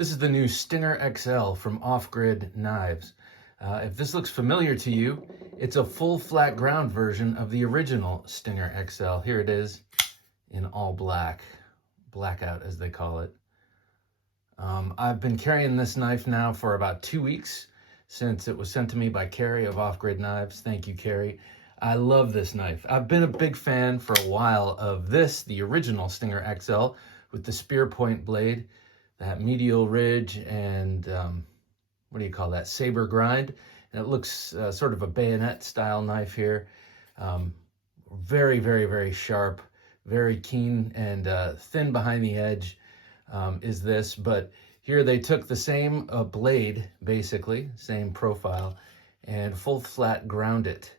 This is the new Stinger XL from Off Grid Knives. If this looks familiar to you, it's a full flat ground version of the original Stinger XL. Here it is in all black, blackout as they call it. I've been carrying this knife now for about 2 weeks since it was sent to me by Carrie of Off Grid Knives. Thank you, Carrie. I love this knife. I've been a big fan for a while of this, the original Stinger XL with the spear point blade, that medial ridge, and what do you call that, saber grind. And it looks sort of a bayonet style knife here. Very, very, very sharp, very keen and thin behind the edge is this. But here they took the same blade, basically, same profile, and full flat ground it.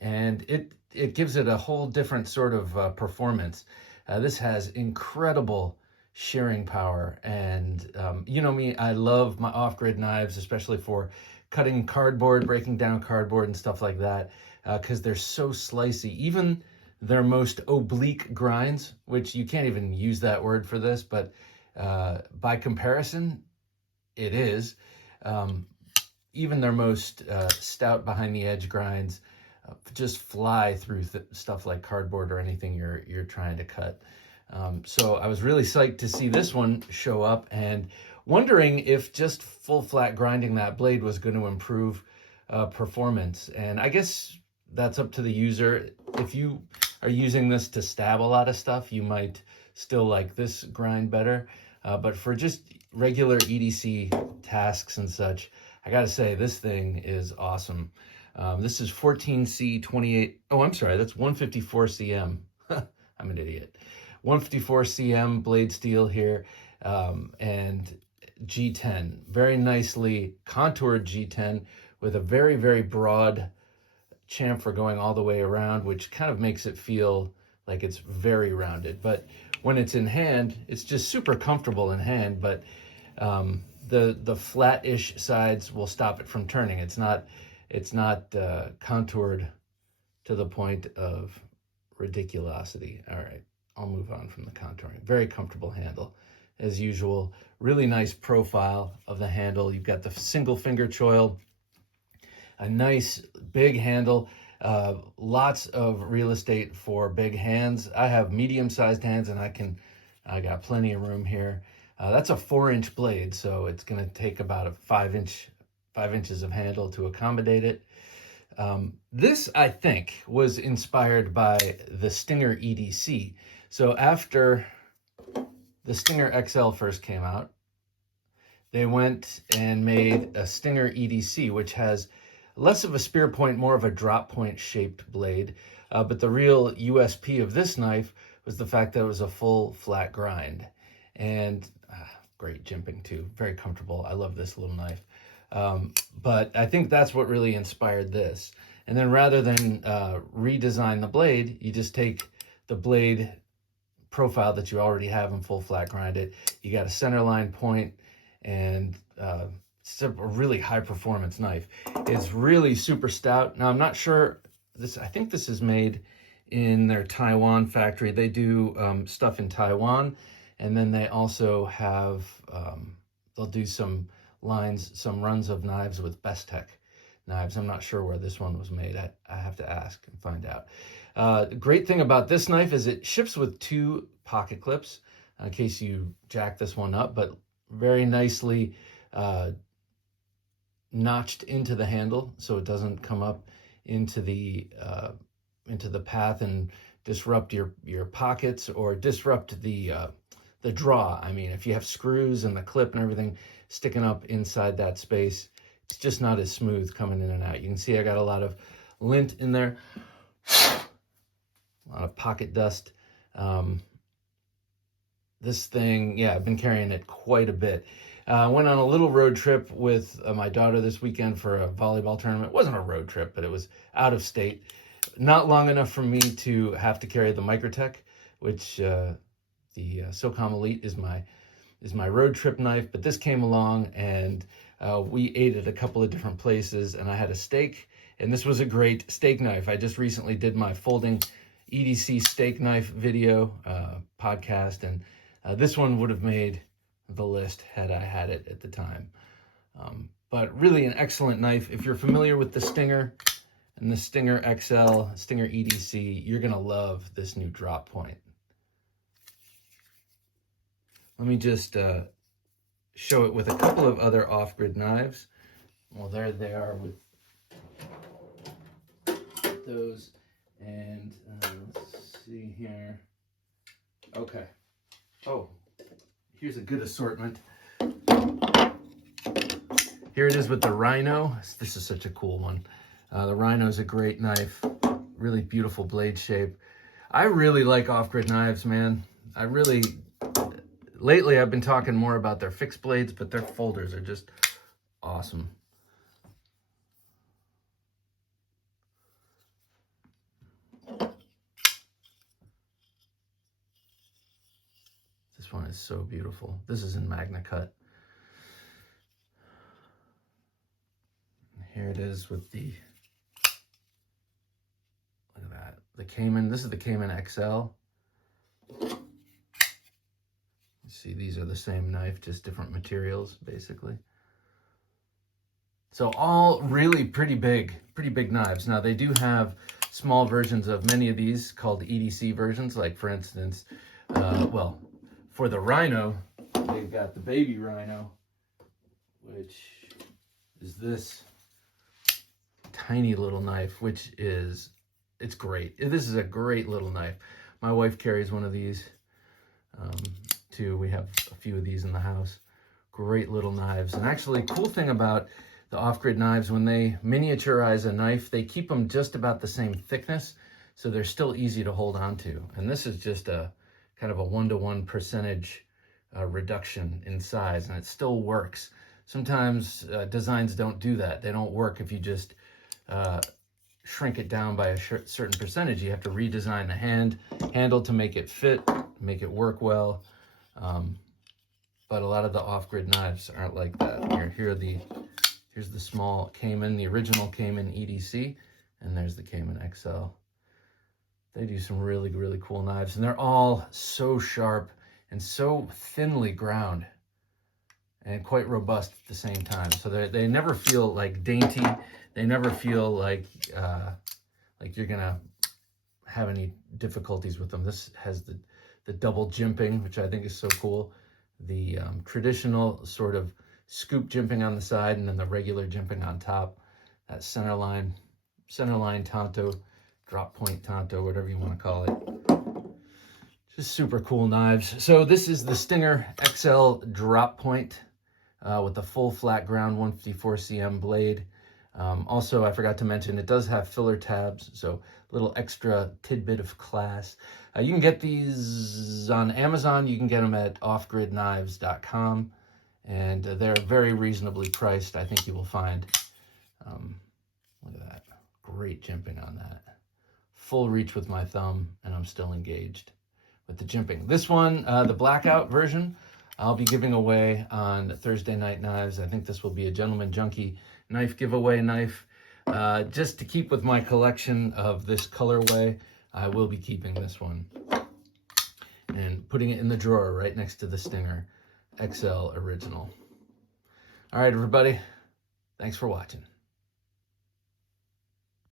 And it gives it a whole different sort of performance. This has incredible shearing power, and you know me, I love my off-grid knives, especially for cutting cardboard, breaking down cardboard and stuff like that, because they're so slicey. Even their most oblique grinds, which you can't even use that word for this, but by comparison, it is. Even their most stout behind the edge grinds just fly through stuff like cardboard or anything you're trying to cut. So I was really psyched to see this one show up and wondering if just full flat grinding that blade was going to improve performance. And I guess that's up to the user. If you are using this to stab a lot of stuff, you might still like this grind better. But for just regular EDC tasks and such, I gotta say, this thing is awesome. This is 14C28. Oh, I'm sorry, that's 154 cm. I'm an idiot. 154 cm blade steel here, and G10, very nicely contoured G10 with a very, very broad chamfer going all the way around, which kind of makes it feel like it's very rounded. But when it's in hand, it's just super comfortable in hand, but the flat-ish sides will stop it from turning. It's not contoured to the point of ridiculosity. All right, I'll move on from the contouring. Very comfortable handle, as usual. Really nice profile of the handle. You've got the single finger choil, a nice big handle, lots of real estate for big hands. I have medium-sized hands, and I got plenty of room here. That's a 4-inch blade, so it's going to take about a 5 inches of handle to accommodate it. This, I think, was inspired by the Stinger EDC. So after the Stinger XL first came out, they went and made a Stinger EDC, which has less of a spear point, more of a drop point shaped blade. But the real USP of this knife was the fact that it was a full flat grind. And great jimping too, very comfortable. I love this little knife. But I think that's what really inspired this. And then rather than redesign the blade, you just take the blade profile that you already have and full flat grind it. You got a center line point, and it's a really high performance knife. It's really super stout. Now I'm not sure, I think this is made in their Taiwan factory. They do stuff in Taiwan, and then they also have, they'll do some runs of knives with Best Tech knives. I'm not sure where this one was made. I have to ask and find out. The great thing about this knife is it ships with 2 pocket clips in case you jack this one up, but very nicely notched into the handle so it doesn't come up into the path and disrupt your pockets or disrupt the draw. I mean, if you have screws and the clip and everything sticking up inside that space, it's just not as smooth coming in and out. You can see I got a lot of lint in there, a lot of pocket dust. This thing, yeah, I've been carrying it quite a bit. I went on a little road trip with my daughter this weekend for a volleyball tournament. It wasn't a road trip, but it was out of state. Not long enough for me to have to carry the Microtech, which the SOCOM Elite is my road trip knife. But this came along, and we ate at a couple of different places, and I had a steak, and this was a great steak knife. I just recently did my folding EDC steak knife video podcast, and this one would have made the list had I had it at the time. But really an excellent knife. If you're familiar with the Stinger and the Stinger XL, Stinger EDC, you're gonna love this new drop point. Let me just show it with a couple of other off-grid knives. Well, there they are with those. And let's see here. Okay. Oh, here's a good assortment. Here it is with the Rhino. This is such a cool one. The Rhino is a great knife. Really beautiful blade shape. I really like off-grid knives, man. Lately I've been talking more about their fixed blades, but their folders are just awesome. This one is so beautiful. This is in Magna Cut. Here it is with the, look at that, the Cayman. This is the Cayman XL. You see, these are the same knife, just different materials, basically. So all really pretty big knives. Now they do have small versions of many of these called EDC versions. Like for instance, well, for the Rhino, they've got the baby Rhino, which is this tiny little knife, which is, it's great. This is a great little knife. My wife carries one of these too. We have a few of these in the house. Great little knives. And actually, cool thing about the off-grid knives, when they miniaturize a knife, they keep them just about the same thickness, so they're still easy to hold on to. And this is just a kind of a 1-to-1 percentage reduction in size, and it still works. Sometimes designs don't do that. They don't work if you just shrink it down by a certain percentage. You have to redesign the handle to make it fit, make it work well. But a lot of the off-grid knives aren't like that. Here's the small Cayman, the original Cayman EDC, and there's the Cayman XL. They do some really, really cool knives, and they're all so sharp and so thinly ground and quite robust at the same time. So they never feel like dainty. They never feel like you're gonna have any difficulties with them. This has the double jimping, which I think is so cool. The traditional sort of scoop jimping on the side, and then the regular jimping on top. That center line tanto, drop point tanto, whatever you want to call it. Just super cool knives. So this is the Stinger XL drop point with the full flat ground 154 cm blade. Also, I forgot to mention, it does have filler tabs, so a little extra tidbit of class. You can get these on Amazon. You can get them at offgridknives.com, and they're very reasonably priced. I think you will find. Look at that. Great jimping on that. Full reach with my thumb, and I'm still engaged with the jimping. This one, the blackout version, I'll be giving away on Thursday Night Knives. I think this will be a Gentleman Junkie knife giveaway knife. Just to keep with my collection of this colorway, I will be keeping this one and putting it in the drawer right next to the Stinger XL original. All right, everybody. Thanks for watching.